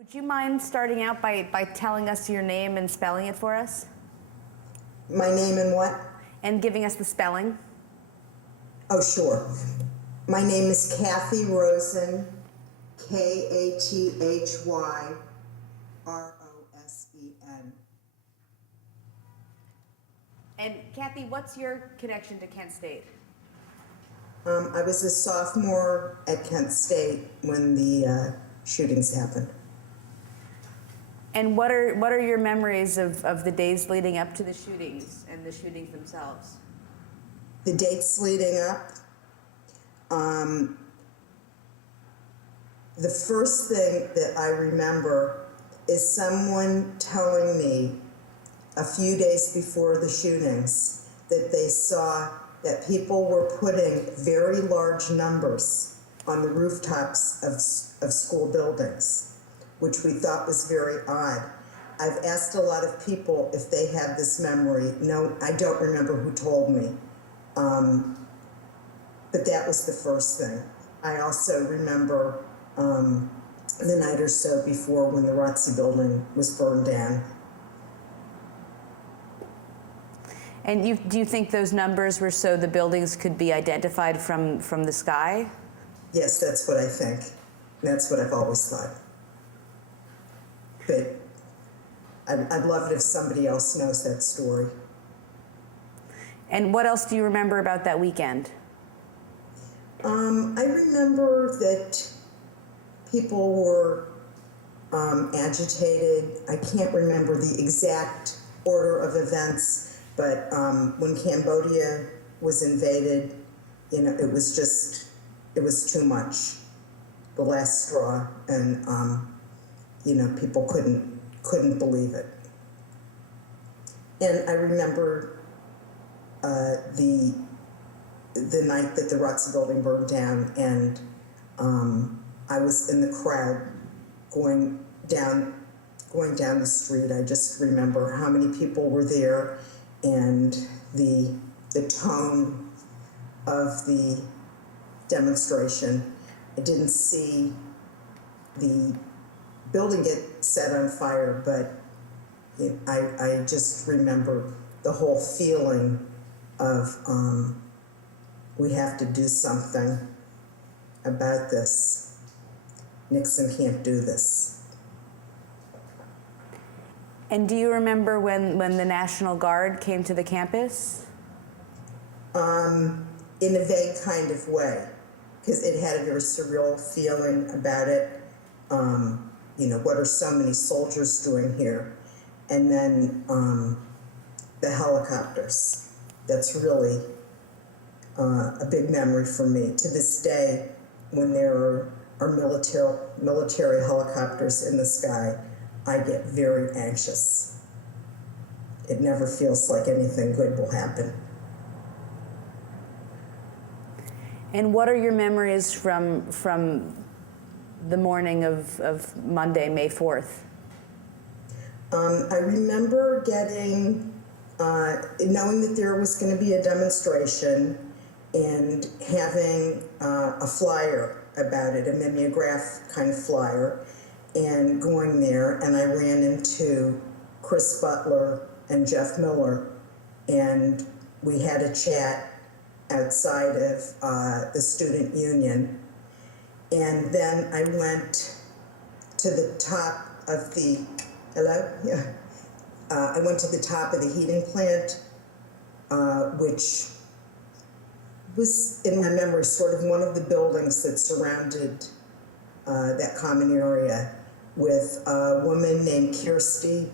Would you mind starting out by telling us your name and spelling it for us? My name and what? And giving us the spelling. Oh, sure. My name is Kathy Rosen, Kathyrosen. And Kathy, what's your connection to Kent State? I was a sophomore at Kent State when the shootings happened. And what are your memories of the days leading up to the shootings and the shootings themselves? The dates leading up, the first thing that I remember is someone telling me a few days before the shootings that they saw that people were putting very large numbers on the rooftops of school buildings, which we thought was very odd. I've asked a lot of people if they have this memory. No, I don't remember who told me. But that was the first thing. I also remember the night or so before when the ROTC building was burned down. And do you think those numbers were so the buildings could be identified from the sky? Yes, that's what I think. That's what I've always thought. But I'd love it if somebody else knows that story. And what else do you remember about that weekend? I remember that people were agitated. I can't remember the exact order of events, but when Cambodia was invaded, you know, it was too much, the last straw, and you know, people couldn't believe it. And I remember the night that the ROTC building burned down, and I was in the crowd going down the street. I just remember how many people were there and the tone of the demonstration. I didn't see the building get set on fire, but I just remember the whole feeling of we have to do something about this. Nixon can't do this. And do you remember when the National Guard came to the campus? In a vague kind of way, because it had a very surreal feeling about it. You know, what are so many soldiers doing here? And then the helicopters. That's really a big memory for me. To this day, when there are military helicopters in the sky, I get very anxious. It never feels like anything good will happen. And what are your memories from the morning of Monday, May 4th? I remember knowing that there was going to be a demonstration and having a flyer about it, a mimeograph kind of flyer, and going there, and I ran into Chris Butler and Jeff Miller, and we had a chat outside of the student union. And then I went to the top of the, I went to the top of the heating plant, which was, in my memory, sort of one of the buildings that surrounded that common area, with a woman named Kirsty,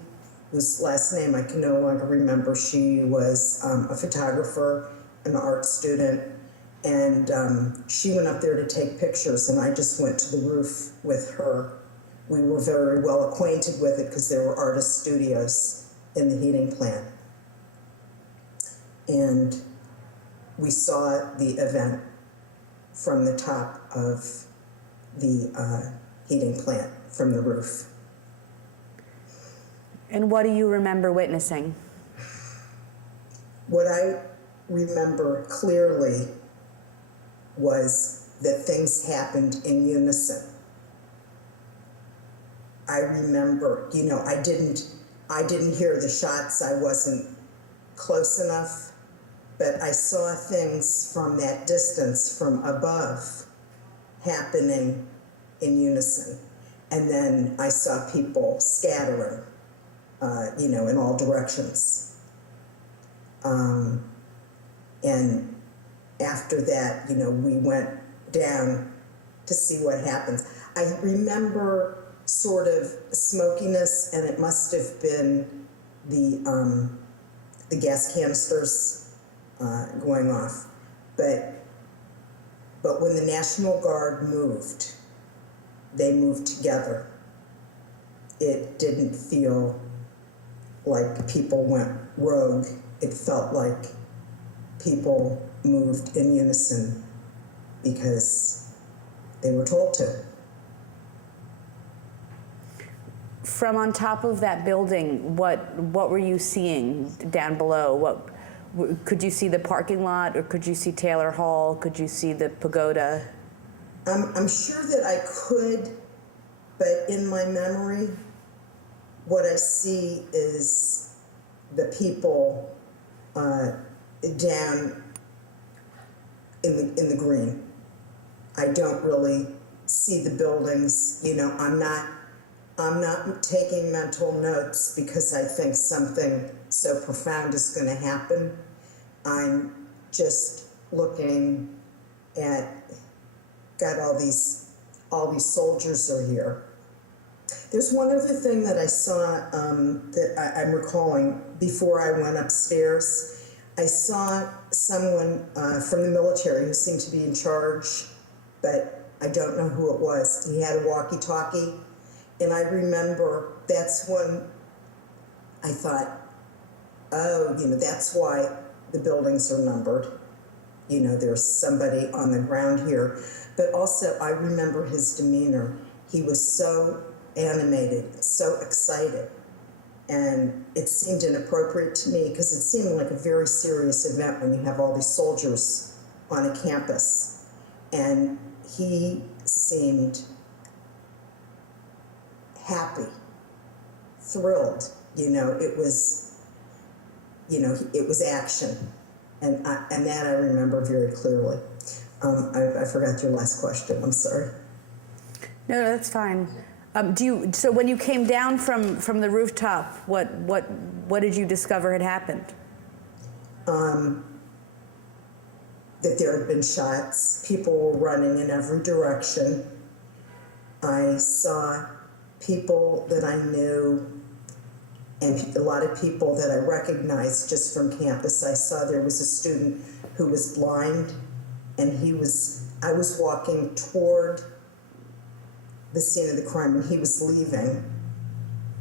whose last name I can no longer remember. She was a photographer, an art student, and she went up there to take pictures, and I just went to the roof with her. We were very well acquainted with it because there were artist studios in the heating plant. And we saw the event from the top of the heating plant, from the roof. And what do you remember witnessing? What I remember clearly was that things happened in unison. I remember, you know, I didn't hear the shots. I wasn't close enough, but I saw things from that distance, from above, happening in unison. And then I saw people scattering, you know, in all directions. And after that, you know, we went down to see what happens. I remember sort of smokiness, and it must have been the gas canisters going off. But when the National Guard moved, they moved together. It didn't feel like people went rogue. It felt like people moved in unison because they were told to. From on top of that building, what were you seeing down below? Could you see the parking lot, or could you see Taylor Hall? Could you see the pagoda? I'm sure that I could, but in my memory, what I see is the people down in the green. I don't really see the buildings. You know, I'm not taking mental notes because I think something so profound is going to happen. I'm just looking at, God, all these soldiers are here. There's one other thing that I saw that I'm recalling before I went upstairs. I saw someone from the military who seemed to be in charge, but I don't know who it was. He had a walkie-talkie, and I remember that's when I thought, oh, you know, that's why the buildings are numbered. You know, there's somebody on the ground here. But also, I remember his demeanor. He was so animated, so excited. And it seemed inappropriate to me because it seemed like a very serious event when you have all these soldiers on a campus. And he seemed happy, thrilled. You know, it was, you know, it was action. And that I remember very clearly. I forgot your last question. I'm sorry. No, that's fine. So when you came down from the rooftop, what did you discover had happened? That there had been shots. People were running in every direction. I saw people that I knew and a lot of people that I recognized just from campus. I saw there was a student who was blind, and I was walking toward the scene of the crime, and he was leaving,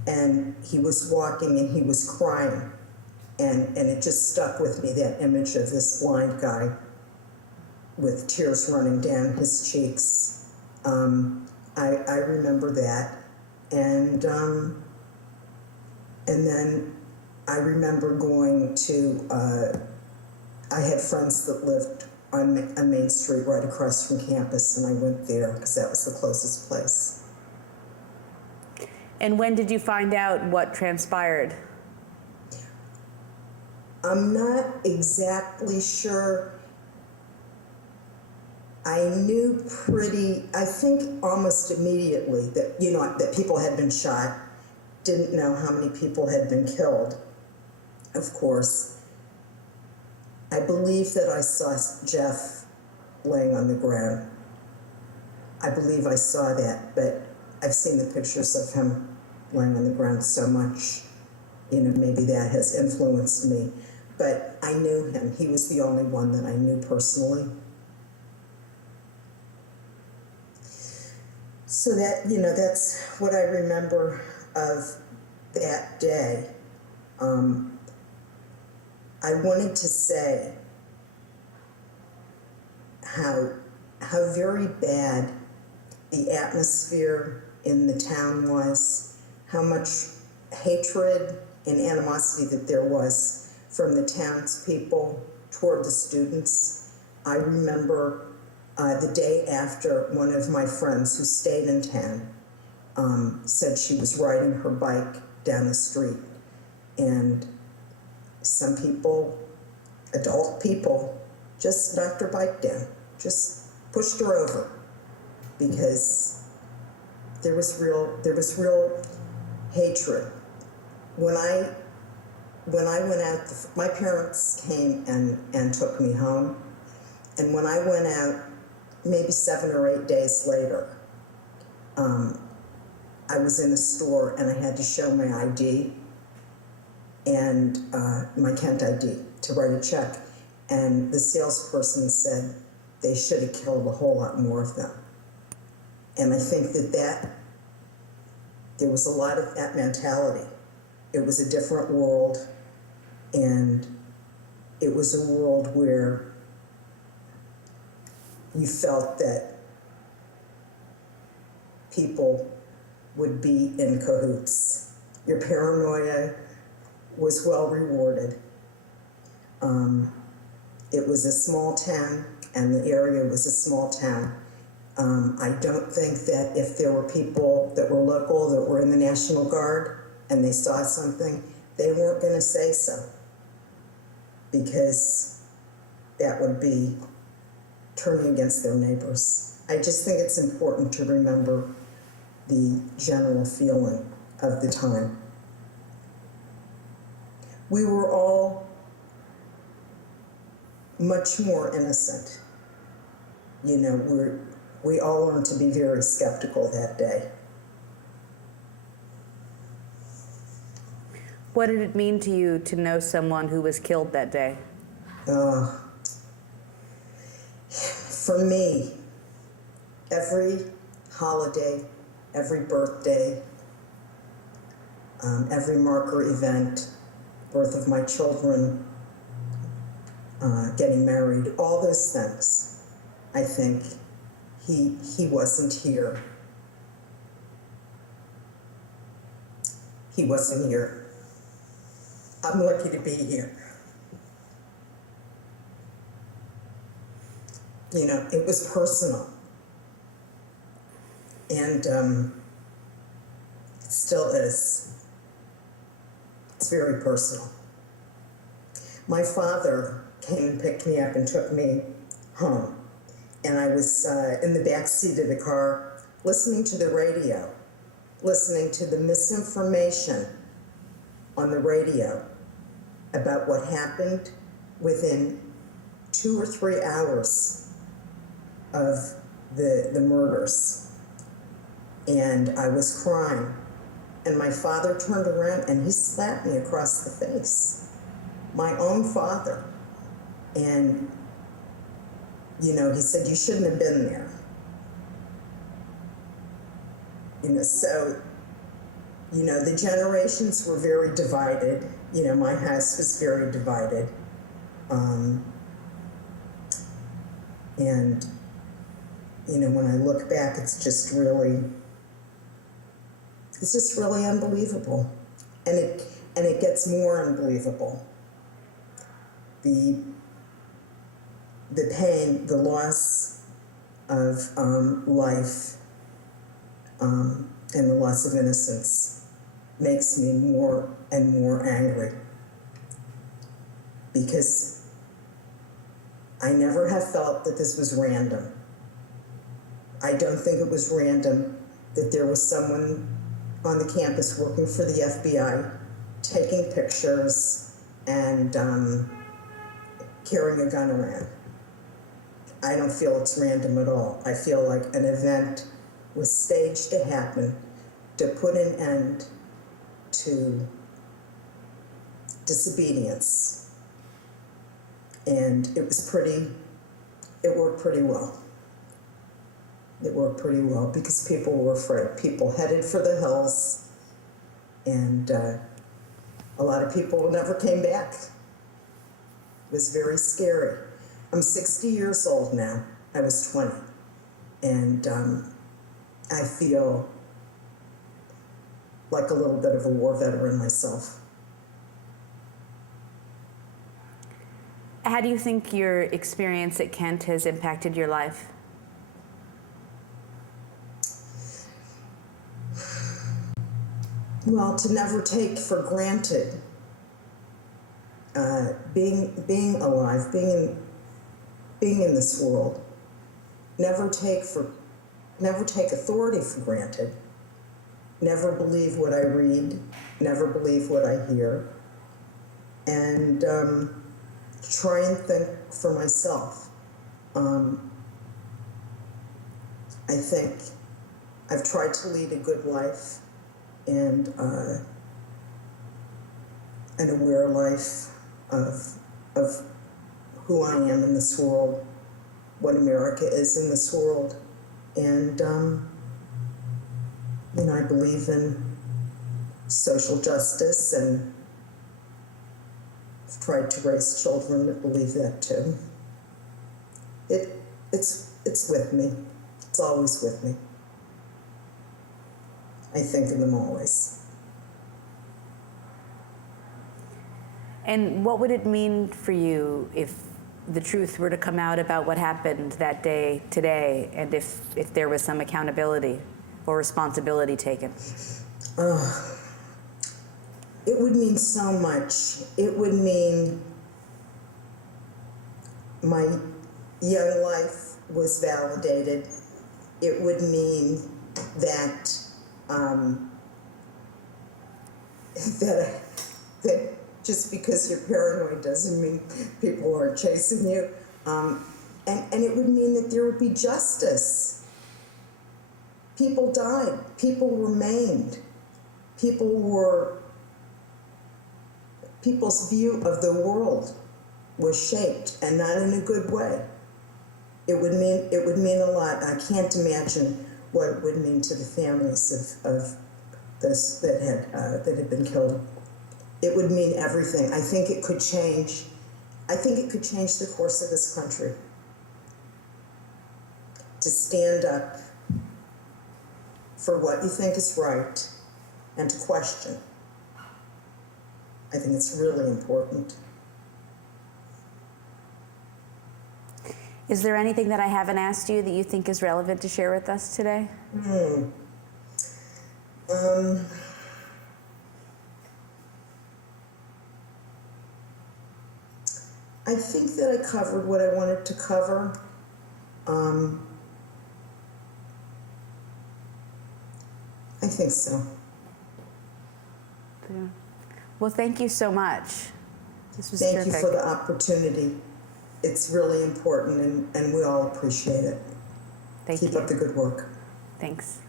and he was walking and he was crying, and it just stuck with me, that image of this blind guy with tears running down his cheeks. I remember that, and then I remember going to, I had friends that lived on Main Street right across from campus, and I went there because that was the closest place. And when did you find out what transpired? I'm not exactly sure. I knew I think almost immediately that, you know, that people had been shot. Didn't know how many people had been killed, of course. I believe that I saw Jeff laying on the ground. I believe I saw that, but I've seen the pictures of him laying on the ground so much, you know, maybe that has influenced me. But I knew him. He was the only one that I knew personally. So that, you know, that's what I remember of that day. I wanted to say how very bad the atmosphere in the town was, how much hatred and animosity that there was from the townspeople toward the students. I remember the day after, one of my friends who stayed in town said she was riding her bike down the street, and some people, adult people, just knocked her bike down, just pushed her over, because there was real hatred. When I went out, my parents came and took me home, and when I went out, maybe 7 or 8 days later, I was in a store and I had to show my ID and my Kent ID to write a check, and the salesperson said they should have killed a whole lot more of them. And I think that there was a lot of that mentality. It was a different world, and it was a world where you felt that people would be in cahoots. Your paranoia was well rewarded. It was a small town, and the area was a small town. I don't think that if there were people that were local, that were in the National Guard, and they saw something, they weren't going to say so, because that would be turning against their neighbors. I just think it's important to remember the general feeling of the time. We were all much more innocent. You know, we all learned to be very skeptical that day. What did it mean to you to know someone who was killed that day? For me, every holiday, every birthday, every marker event, birth of my children, getting married, all those things, I think he wasn't here. He wasn't here. I'm lucky to be here. You know, it was personal. And it still is. It's very personal. My father came and picked me up and took me home. And I was in the back seat of the car listening to the radio, listening to the misinformation on the radio about what happened within 2 or 3 hours of the murders. And I was crying. And my father turned around and he slapped me across the face. My own father. And, you know, he said, you shouldn't have been there. You know, so, you know, the generations were very divided. You know, my house was very divided. And, you know, when I look back, it's just really unbelievable. And it gets more unbelievable. The pain, the loss of life, and the loss of innocence makes me more and more angry, because I never have felt that this was random. I don't think it was random that there was someone on the campus working for the FBI, taking pictures and carrying a gun around. I don't feel it's random at all. I feel like an event was staged to happen to put an end to disobedience. And it worked pretty well. It worked pretty well because people were afraid. People headed for the hills, and a lot of people never came back. It was very scary. I'm 60 years old now. I was 20. And I feel like a little bit of a war veteran myself. How do you think your experience at Kent has impacted your life? well, to never take for granted being alive, being in this world. Never take authority for granted. Never believe what I read. Never believe what I hear. And try and think for myself. I think I've tried to lead a good life and an aware life of who I am in this world, what America is in this world, and I believe in social justice, and I've tried to raise children that believe that too. It's with me. It's always with me. I think of them always. And what would it mean for you if the truth were to come out about what happened that day today, and if there was some accountability or responsibility taken? It would mean so much. It would mean my young life was validated. It would mean that that just because you're paranoid doesn't mean people aren't chasing you. And it would mean that there would be justice. People died. People were maimed. People's view of the world was shaped, and not in a good way. It would mean a lot. I can't imagine what it would mean to the families of those that had been killed. It would mean everything. I think it could change the course of this country. To stand up for what you think is right and to question. I think it's really important. Is there anything that I haven't asked you that you think is relevant to share with us today? I think that I covered what I wanted to cover. I think so. Yeah. Well, thank you so much. This was Thank terrific. you for the opportunity. It's really important, and we all appreciate it. Thank Keep you. up the good work. Thanks.